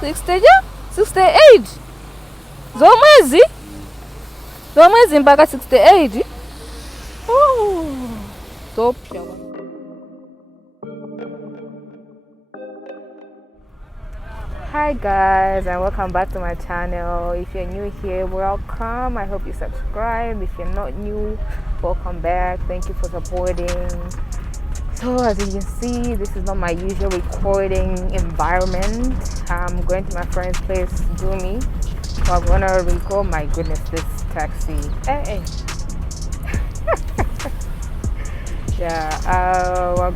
68 zomwezi mpaka 68 zopya. Hi guys, and welcome back to my channel. If you're new here, welcome. I hope you subscribe. If you're not new, welcome back. Thank you for supporting. So as you can see, this is not my usual recording environment. I'm going to my friend's place, Jumi. So I'm gonna record. My goodness, this taxi. Hey.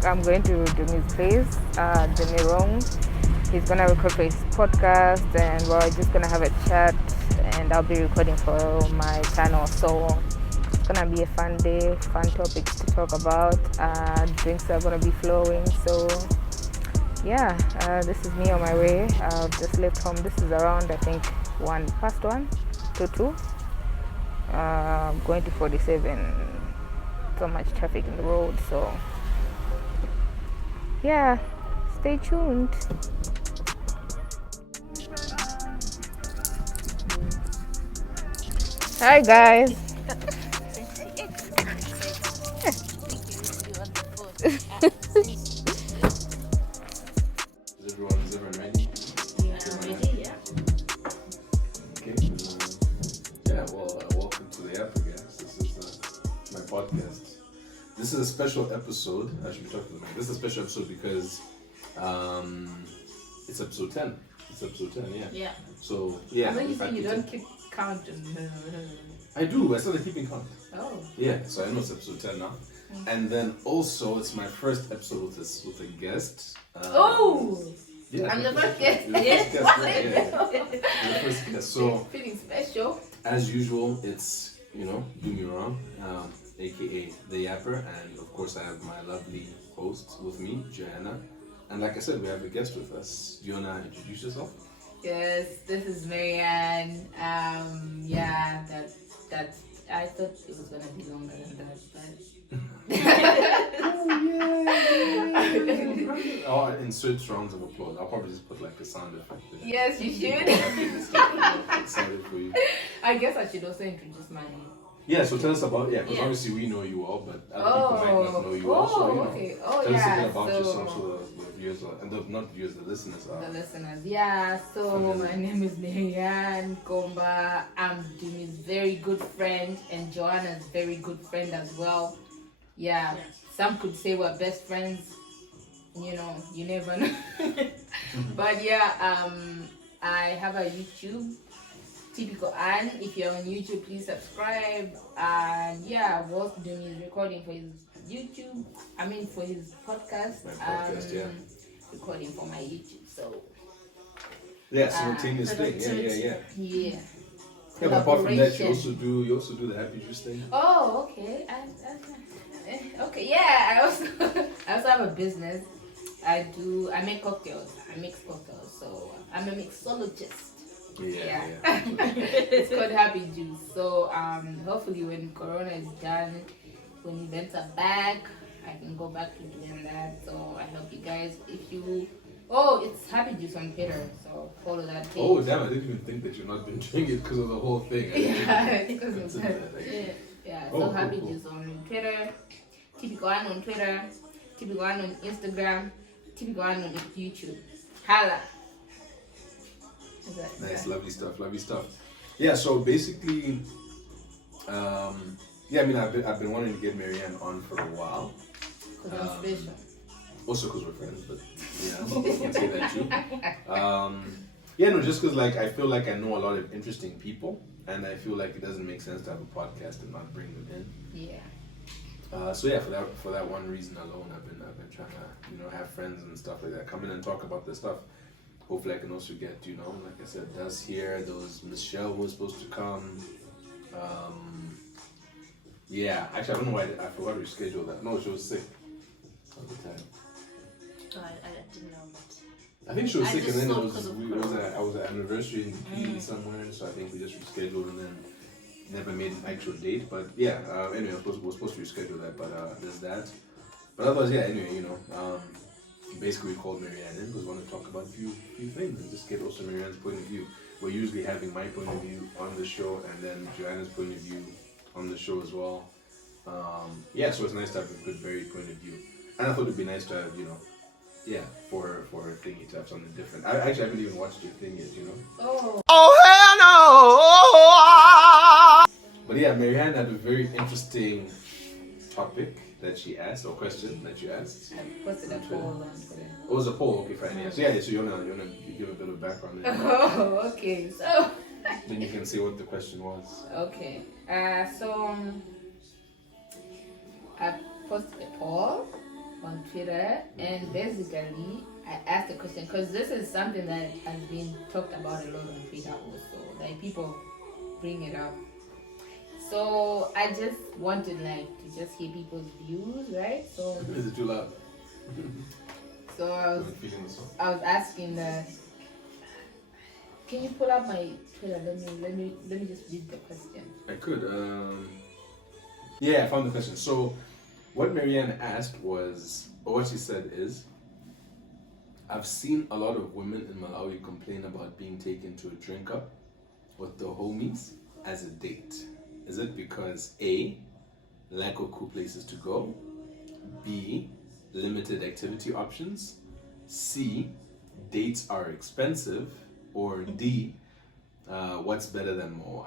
I'm going to Jumi's place, Demirong. He's gonna record for his podcast, and we're just gonna have a chat, and I'll be recording for my channel. So it's gonna be a fun day, fun topics to talk about. Drinks are gonna be flowing. So yeah, this is me on my way. I've just left home. This is around, I think, 1:01 to 2. Going to 47. So much traffic in the road. So yeah, stay tuned. Hi guys. Is everyone ready? Yeah, ready, yeah. Okay. Welcome to the Yapper, guys. This is my podcast. This is a special episode. I should be talking about this is a special episode because it's episode 10. It's episode 10, yeah. Yeah. So yeah. I know you say you don't keep count. I do. I started keeping count. Oh. Yeah. So I know it's episode 10 now. And then also it's my first episode with a guest. Yeah, I'm the first guest. The first guest. So feeling special. as usual, it's do me wrong, aka the Yapper, and of course I have my lovely host with me, Joanna. And like I said, we have a guest with us. Do you wanna introduce yourself? Yes, this is Marianne. That I thought it was gonna be longer than that, but I'll insert rounds of applause. I'll probably just put like a sound effect there. yes, you should. Excited for you. I guess I should also introduce my Yeah, so tell us about because Yeah. obviously we know you all, but other people might not know you all. So okay. tell us a bit about so yourself, so the viewers and not viewers, the listeners are. the listeners. Yeah, so my name is Marianne Komba. I'm Jimmy's very good friend and Joanna's very good friend as well. Yeah, some could say we're best friends. You never know. But yeah, I have a YouTube. Typical Anne. If you're on YouTube, please subscribe. And yeah, what Jimmy is recording for his YouTube. I mean for his podcast. My podcast, yeah. Recording for my YouTube. So Yeah, simultaneous thing. Yeah. yeah. Yeah, but apart from that, you Collaboration. also do the happy juice thing. Oh, okay. Okay, yeah. I also have a business. I make cocktails. I mix cocktails. So I'm a mixologist. Yeah. It's called Happy Juice. So hopefully when Corona is done, when events are back, I can go back to doing that. So I hope you guys, it's Happy Juice on Twitter, so follow that page. Oh damn! I didn't even think that you've not been doing it because of the whole thing. Yeah, because of that. Yeah. So Cool, Happy cool. Juice on Twitter, Typical One on Twitter, Typical One on Instagram, Typical One on YouTube. Holla. Nice, lovely stuff. Yeah, so basically, I mean, I've been wanting to get Marianne on for a while. Because I'm special. Also because we're friends, but yeah, you can say that too. Just because I feel like I know a lot of interesting people, and I feel like it doesn't make sense to have a podcast and not bring them in. Yeah. For that one reason alone, I've been trying to have friends and stuff like that come in and talk about this stuff. Hopefully I can also get like I said, Dust here. There was Michelle who was supposed to come. Actually I don't know why I forgot to reschedule that. No, she was sick at the time. I didn't know that. I think she was sick, and then I was an anniversary in PE somewhere, so I think we just rescheduled and then never made an actual date. But yeah, anyway, we're supposed to reschedule that, but there's that. But otherwise, yeah, anyway, basically we called Marianne in because we want to talk about a few things and just get also Marianne's point of view. We're usually having my point of view on the show and then Joanna's point of view on the show as well. So it's nice to have a good, varied point of view. And I thought it'd be nice to have, for a thingy to have something different. I actually haven't even watched your thing yet, Oh, hell no! But yeah, Marianne had a very interesting topic that she asked, or question that you asked. I posted a poll on Twitter. Oh, it was a poll, okay, fine. Yeah. So you wanna give a bit of background there. Oh, okay. So Then you can say what the question was. okay. So I posted a poll on Twitter, and basically I asked the question because this is something that has been talked about a lot on Twitter also. Like people bring it up. So I just wanted to just hear people's views, right? So Is it too loud? so I was Feeling the song? asking that. Can you pull up my Twitter? Let me just read the question. I could. I found the question. So, what Marianne asked was, or what she said is, I've seen a lot of women in Malawi complain about being taken to a drink up with the homies as a date. Is it because A, lack of cool places to go, B, limited activity options, C, dates are expensive, or D, what's better than more?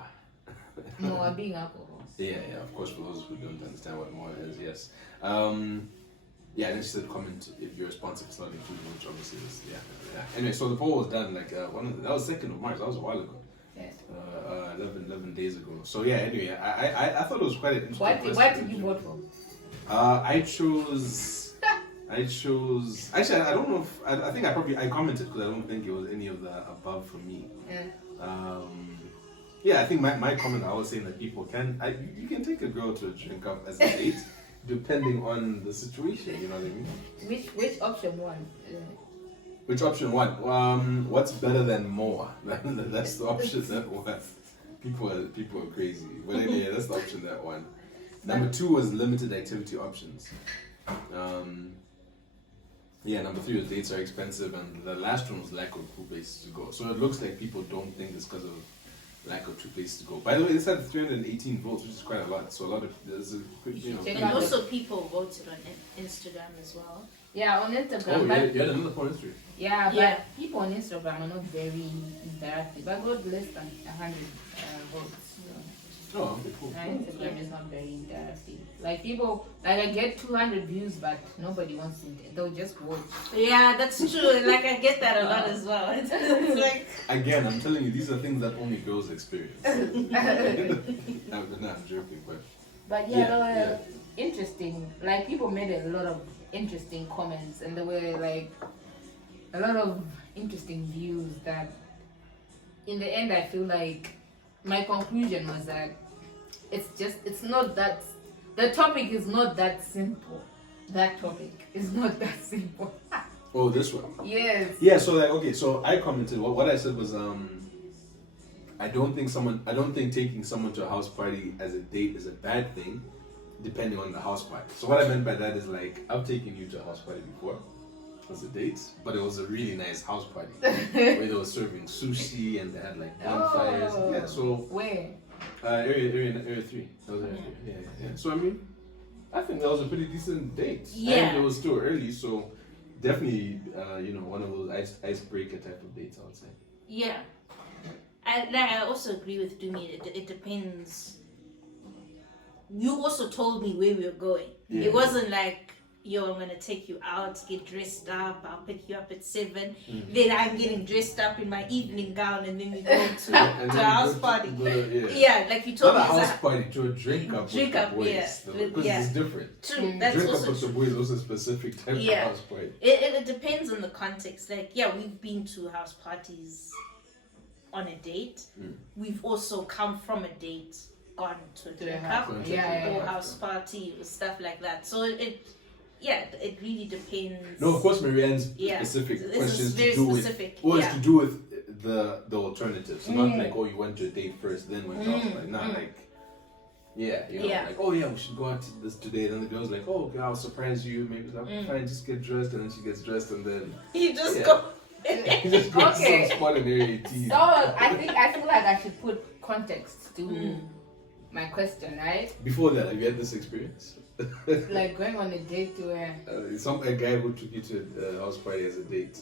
No, being alcohol. Yeah, of course, for those who don't understand what more is, yes. And then she said comment if your response is not included, which obviously is, yeah. Anyway, so the poll was done, that was 2nd of March, that was a while ago. Yes. 11 days ago. So yeah, anyway, I thought it was quite an interesting question. What did you vote for? I chose, actually, I don't know if, I think I commented because I don't think it was any of the above for me. Yeah. I think my comment, I was saying that people you can take a girl to a drink up as a date, depending on the situation, you know what I mean? Which option won? Which option won? What's better than more? That's the option that won. People are crazy. But anyway, that's the option that won. Number 2 was limited activity options. Number 3 was dates are expensive, and the last one was lack of cool places to go. So it looks like people don't think it's because of lack of 2 places to go. By the way, this had 318 votes, which is quite a lot. So there's a good, And also people voted on Instagram as well. Yeah, on Instagram. Oh, you had another poll history. Yeah, but Yeah. people on Instagram are not very interactive. I got less than 100 votes. So. Oh, okay, cool. My Instagram is not very interactive. Like people, I get 200 views, but nobody wants it. They'll just watch. Yeah, that's true. Like I get that a lot as well. It's like Again, I'm telling you, these are things that only girls experience. I'm joking, but But Yeah, they were yeah. interesting. Like people made a lot of interesting comments, and there were like a lot of interesting views that, in the end, I feel like my conclusion was that it's not that, the topic is not that simple. That topic is not that simple. oh, this one. Yes. Yeah, so so I commented. What I said was, I don't think taking someone to a house party as a date is a bad thing, depending on the house party. So what I meant by that is like, I've taken you to a house party before as a date, but it was a really nice house party where they were serving sushi and they had like bonfires. Oh. Yeah, so Where? area 3. That was area 3. Yeah. So I mean, I think that was a pretty decent date. Yeah. And it was still early, so definitely, one of those icebreaker type of dates, I would say. yeah. I also agree with Dumi. It depends. You also told me where we were going. Yeah. It wasn't like, yo, I'm gonna take you out, get dressed up, I'll pick you up at 7. Then I'm getting dressed up in my evening gown and then we go to a house party. Yeah, like you told Not a me. house party, to a drink up Drink with up, the boys. yeah. Because Yeah. it's different. True, that's Drink up also with the true. boys is also a specific type Yeah. of house party. It depends on the context. Like, yeah, we've been to house parties on a date. We've also come from a date, gone to a drink up, Gone to a Yeah, drink or up. house party, or stuff like that. So it really depends. No, of course, Marianne's Yeah. specific This is questions very to do specific, with, yeah. it's to do with the alternatives. So not like, oh, you went to a date first, then went to house party. Not like, Yeah, like, oh yeah, we should go out to this today. Then the girl's like, oh, okay, I'll surprise you. Maybe like, fine, just get dressed, and then she gets dressed, and then you just go. You just go to some spot in Area 18. So I feel like I should put context to my question, right? Before that, have you had this experience? Like going on a date to a guy who took you to a house party as a date.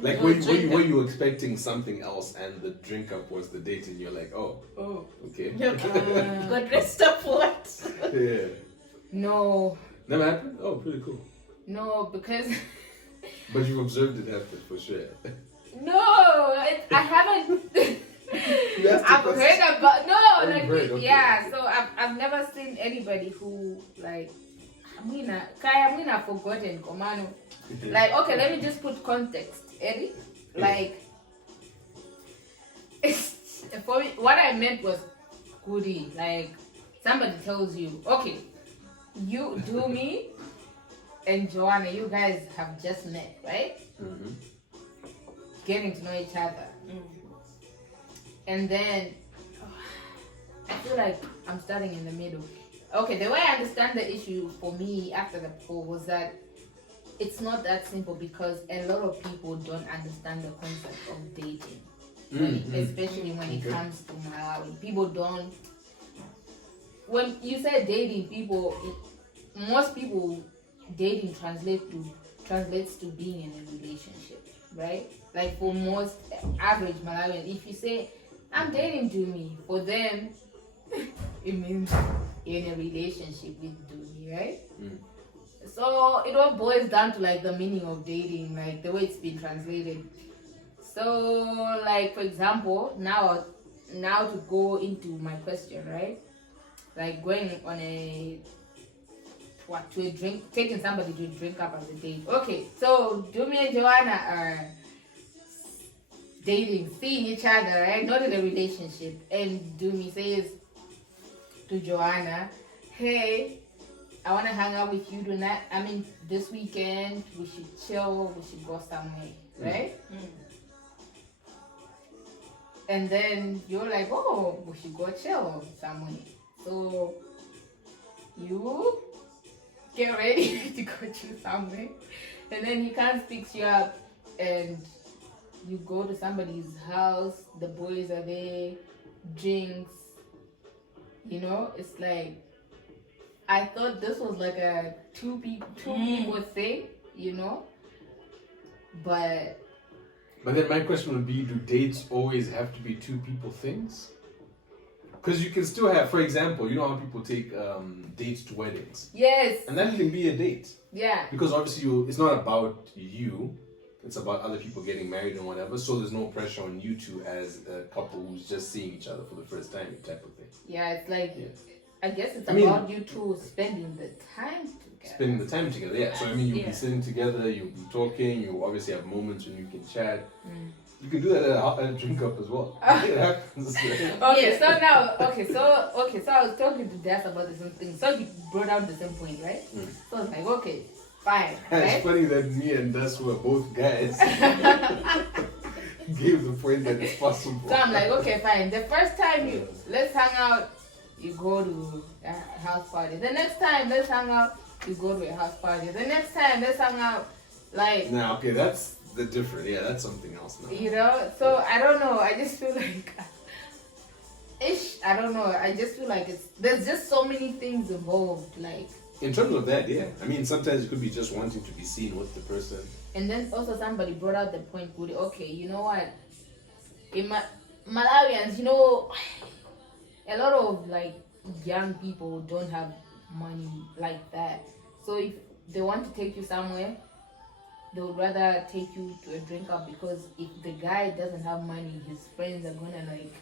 Like were you expecting something else and the drink up was the date and you're like, oh okay. Got dressed up for what? Yeah. No. Never happened? Oh, pretty cool. No, because but you've observed it happen for sure. No, I haven't. I've heard about okay. So I've never seen anybody who like I've forgotten Komano. Like, okay, let me just put context, Eddie. Like, for me, what I meant was goodie. Like, somebody tells you, okay, you do me and Joanna, you guys have just met, right? Mm-hmm. Getting to know each other. And then I feel like I'm starting in the middle. Okay, the way I understand the issue for me after the poll was that it's not that simple because a lot of people don't understand the concept of dating, especially when it comes to Malawi. People don't. When you say dating, most people dating translates to being in a relationship, right? Like for most average Malawians, if you say I'm dating Dumi, for them it means you're in a relationship with Dumi, right? So it all boils down to like the meaning of dating, like the way it's been translated. So like for example, now to go into my question, right? Like going on to a drink, taking somebody to drink up as a date. Okay, so Dumi and Joanna are dating, seeing each other, right? Not in a relationship. And Dumi says to Joanna, hey, I want to hang out with you tonight. I mean, this weekend, we should chill, we should go somewhere, right? And then you're like, oh, we should go chill somewhere. So you get ready to go chill somewhere. And then he comes, picks you up, and you go to somebody's house, the boys are there, drinks, it's like, I thought this was like a two people thing, but then my question would be, do dates always have to be two people things? Because you can still have, for example, you know how people take dates to weddings? Yes. And that can be a date. Yeah. Because obviously it's not about you, it's about other people getting married and whatever, so there's no pressure on you two as a couple who's just seeing each other for the first time type of thing. Yeah, it's like, I guess it's about you two spending the time together. Spending the time together, yeah. So you'll be sitting together, you'll be talking, you obviously have moments when you can chat. You can do that at a drink up as well. It happens. Okay, so I was talking to Das about the same thing. So he brought out the same point, right? So I was like, okay, fine. Right? It's funny that me and Das were both guys. Gave the point that it's possible. So I'm like, okay, fine. The first time let's hang out, you go to a house party. The next time, let's hang out, you go to a house party. The next time, let's hang out, like... Nah, okay, that's the different. Yeah, that's something else now. So I don't know. I just feel like... I don't know. I just feel like there's just so many things involved, like... In terms of that, yeah. I mean, sometimes it could be just wanting to be seen with the person. And then also somebody brought out the point, okay, you know what? In Malawians, a lot of like young people don't have money like that. So if they want to take you somewhere, they would rather take you to a drink up, because if the guy doesn't have money, his friends are gonna like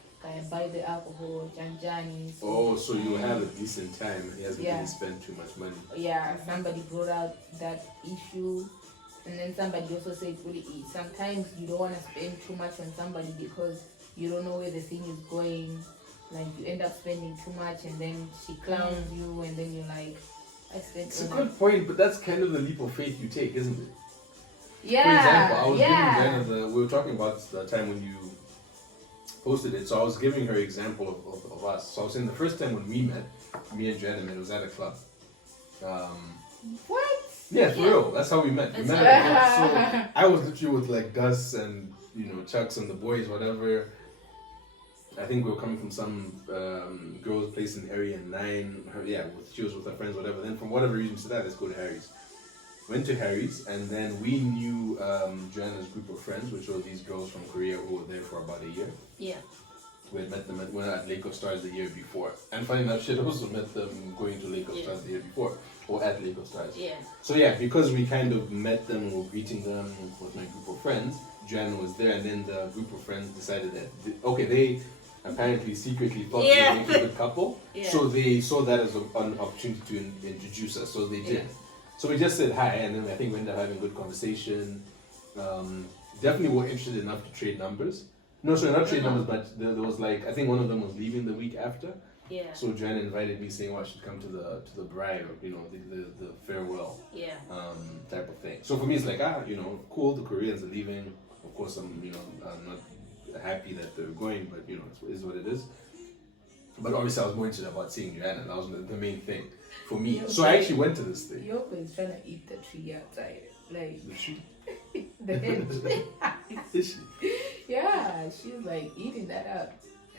buy the alcohol, janjani. So you have a decent time. He hasn't really spent too much money. Yeah, somebody brought out that issue. And then somebody also said, sometimes you don't want to spend too much on somebody because you don't know where the thing is going. Like, you end up spending too much and then she clowns you and then you're like, I spent It's a good point, but that's kind of the leap of faith you take, isn't it? Yeah. For example, I was reading we were talking about the time when posted it. So I was giving her example of us. So I was saying the first time when we met, me and Joanna met, it was at a club. What? Yeah, for real. That's how we met. We met at a club. So I was literally with like Gus and Chucks and the boys, whatever. I think we were coming from some girl's place in Area 9. She was with her friends, whatever. Then from whatever reason, we said, let's go to Harry's. Went to Harry's, and then we knew Joanna's group of friends, which were these girls from Korea who were there for about a year. Yeah. We had met them at Lake of Stars the year before. And funny enough, she had also met them going to Lake of Stars the year before, or at Lake of Stars. Yeah. So yeah, because we kind of met them and were greeting them with my group of friends, Joanna was there, and then the group of friends decided that, they apparently secretly thought they were a good couple. Yeah. So they saw that as an opportunity to introduce us, so they did. Yeah. So we just said hi, and then I think we ended up having a good conversation. Definitely were interested enough to trade numbers. No, sorry, not trade numbers, but there was like, I think one of them was leaving the week after. Yeah. So Joanna invited me, saying, I should come to the bride, or the farewell. Yeah. Type of thing. So for me, it's like cool. The Koreans are leaving. Of course, I'm not happy that they're going, but it is what it is. But obviously, I was more interested about seeing Joanna. That was the main thing for me. So I actually went to this thing. Yapper is trying to eat the tree outside, like the tree. The hedge. Is she? Yeah, she's like eating that up.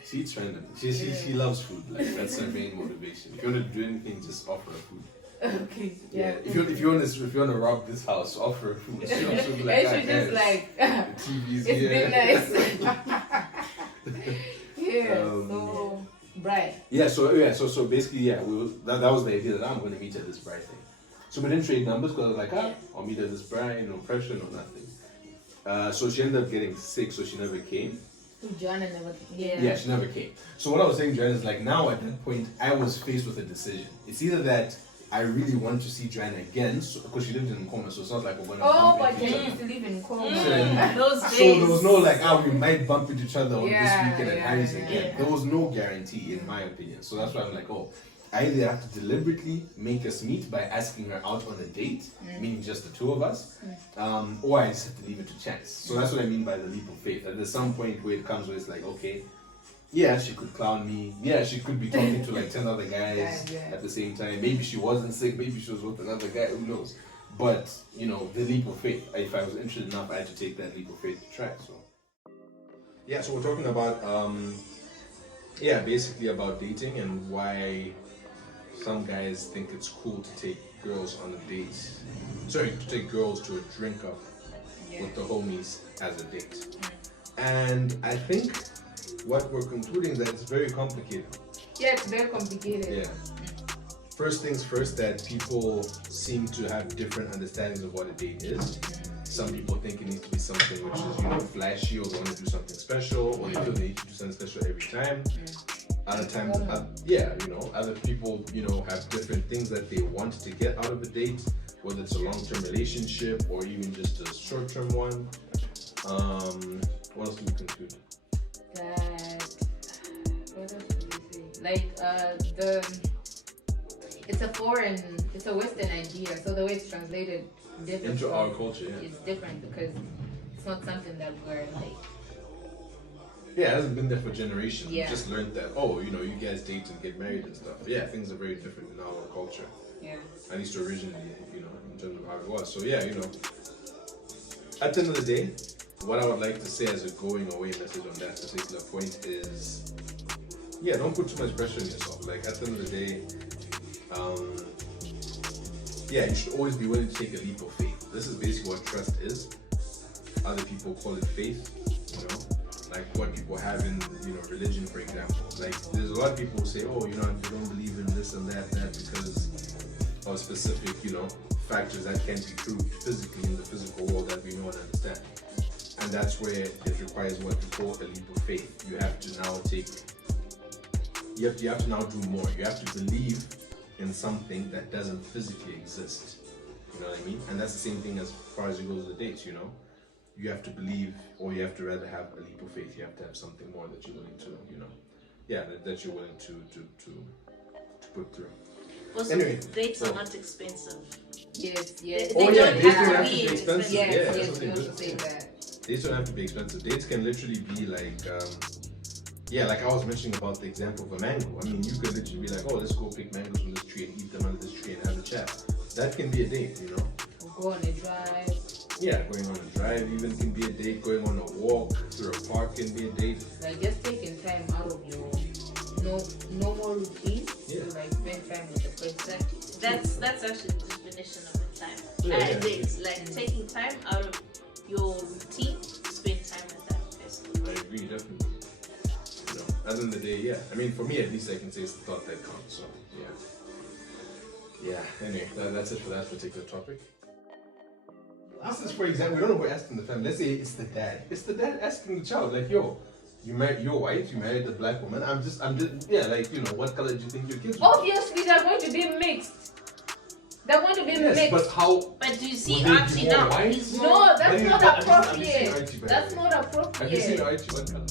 She eats random. She loves food. Like that's her main motivation. If you want to do anything, just offer her food. Okay. Yeah. If you want to rob this house, offer her food. She'll be like, and she's just like, the TV's it's here. been nice. Yeah. So bride. Yeah. So basically, that was the idea that I'm going to meet at this bride thing. So we didn't trade numbers because I was like, I'll meet at this bride, no pressure, no nothing. So she ended up getting sick, so she never came. Joanna never came. Yeah, she never came. So what I was saying, Joanna, is like now at that point, I was faced with a decision. It's either that I really want to see Joanna again, because she lived in Nkoma, so it's not like we're going to bump into each other. Used to live in Nkoma. Those days. So there was no like, we might bump into each other on this weekend at Harry's again. Yeah. There was no guarantee, in my opinion. So that's why I'm like, I either have to deliberately make us meet by asking her out on a date, meaning just the two of us, or I just have to leave it to chance. So that's what I mean by the leap of faith. That there's some point where it comes where it's like, okay, yeah, she could clown me. Yeah, she could be talking to like 10 other guys at the same time. Maybe she wasn't sick. Maybe she was with another guy. Who knows? But, the leap of faith. If I was interested enough, I had to take that leap of faith to try. So, yeah, so we're talking about, basically about dating and why some guys think it's cool to take girls on a date. Sorry, to take girls to a drink up with the homies as a date. And I think what we're concluding is that it's very complicated. Yeah, it's very complicated. Yeah. First things first, that people seem to have different understandings of what a date is. Some people think it needs to be something which is, flashy, or they want to do something special, or they feel they need to do something special every time. Other times, other people, have different things that they want to get out of a date, whether it's a long-term relationship or even just a short-term one. What else do we conclude? What else did we say? Like, it's a Western idea, so the way it's translated into our culture, is different because it's not something that we're like. Yeah, it hasn't been there for generations. Yeah. We just learned that, you guys date and get married and stuff. Yeah, things are very different in our culture. Yeah. At least originally, in terms of how it was. So yeah, at the end of the day, what I would like to say as a going away message on that particular point is, don't put too much pressure on yourself. Like at the end of the day, you should always be willing to take a leap of faith. This is basically what trust is. Other people call it faith, like what people have in religion, for example. Like there's a lot of people who say, you don't believe in this and that because of specific, factors that can't be proved physically in the physical world that we know and understand. And that's where it requires what we call a leap of faith. You have to now you have to now do more. You have to believe in something that doesn't physically exist. You know what I mean? And that's the same thing as far as you go to the dates, You have to believe, or you have to rather have a leap of faith. You have to have something more that you're willing to, that you're willing to put through. Also, anyway, dates are not expensive. Yes. Dates don't have to be expensive. Yes, that's we something also good. say that. Dates don't have to be expensive. Dates can literally be like Yeah, like I was mentioning about the example of a mango. I mean, you could literally be like, oh, let's go pick mangoes from this tree and eat them under this tree and have a chat. That can be a date, you know? Go on a drive. Yeah, going on a drive even can be a date. Going on a walk through a park can be a date. Like just taking time out of your normal routine to like spend time with the person. That's actually the definition of the time. It's like taking time out of your routine to spend time with that person. I agree, definitely. You know, at the end of the day, yeah. I mean, for me at least, I can say it's the thought that counts. So yeah. Anyway, that's it for that particular topic. This is, for example, we don't know who asking the family. Let's say it's the dad. It's the dad asking the child, like, yo, you're white, you married a black woman. I'm just, like, you know, what color do you think your kids will be? Obviously, they're going to be mixed. They're going to be mixed. But how? But do you see Archie now? No, that's not appropriate. That's not appropriate. Have you seen Archie? What color?